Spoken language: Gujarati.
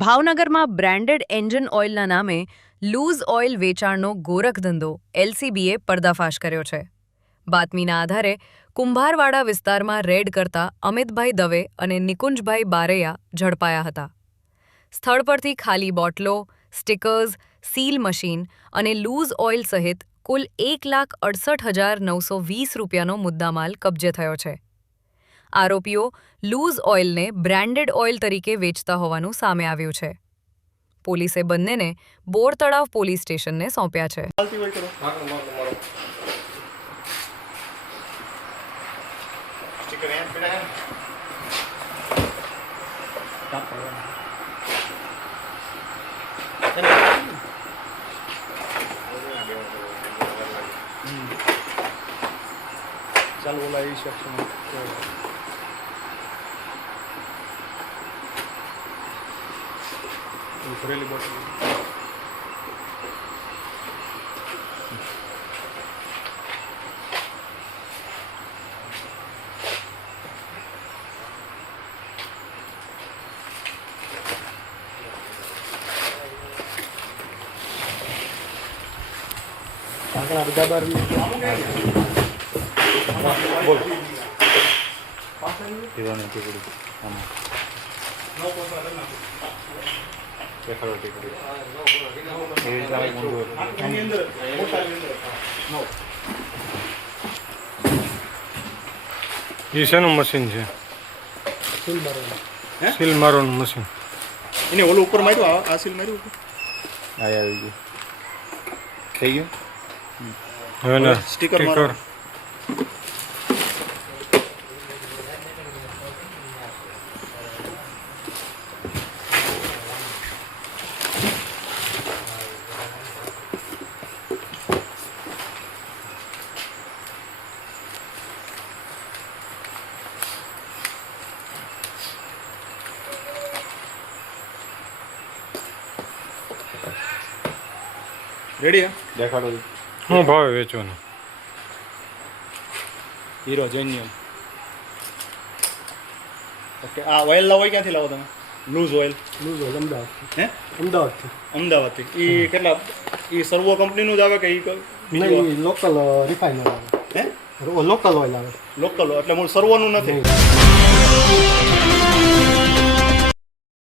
ભાવનગરમાં બ્રાન્ડેડ એન્જિન ઓઇલના નામે લૂઝ ઓઇલ વેચાણનો ગોરખધંધો એલસીબીએ પર્દાફાશ કર્યો છે. બાતમીના આધારે કુંભારવાડા વિસ્તારમાં રેડ કરતા અમિતભાઈ દવે અને નિકુંજભાઈ બારૈયા ઝડપાયા હતા. સ્થળ પરથી ખાલી બોટલો, સ્ટીકર્સ, સીલ મશીન અને લૂઝ ઓઇલ સહિત કુલ ₹1,68,920નો મુદ્દામાલ કબજે થયો છે. આરોપીઓ લૂઝ ઓઇલને બ્રાન્ડેડ ઓઇલ તરીકે વેચતા હોવાનું સામે આવ્યું છે. પોલીસે બંનેને બોરતળાવ પોલીસ સ્ટેશનને સોંપ્યા છે. ચાલ બોલા એ શખ્સ ભરેલી બોટલ બધા બાર બોલ પીવાની ટીકડી આમાં એ શેનું મશીન છે? સીલ મારવાનું મશીન. એને ઓલું ઉપર માર્યું, આ સીલ માર્યું ઉપર આવી ગયું, થઈ ગયું. હવે ના સ્ટીકર રેડી દેખાડો. હું ભાવે વેચવાનો? Hero genuine. ઓકે, આ ઓઇલ લાવો ક્યાંથી લાવો તમે? લૂઝ ઓઇલ અમદાવાદથી. હે, અમદાવાદથી. એ કેટલા? એ સર્વો કંપનીનું જ આવે કે નહીં, લોકલ રિફાઇનર આવે. હે, લોકલ ઓઇલ આવે. લોકલ એટલે મૂળ સર્વોનું નથી.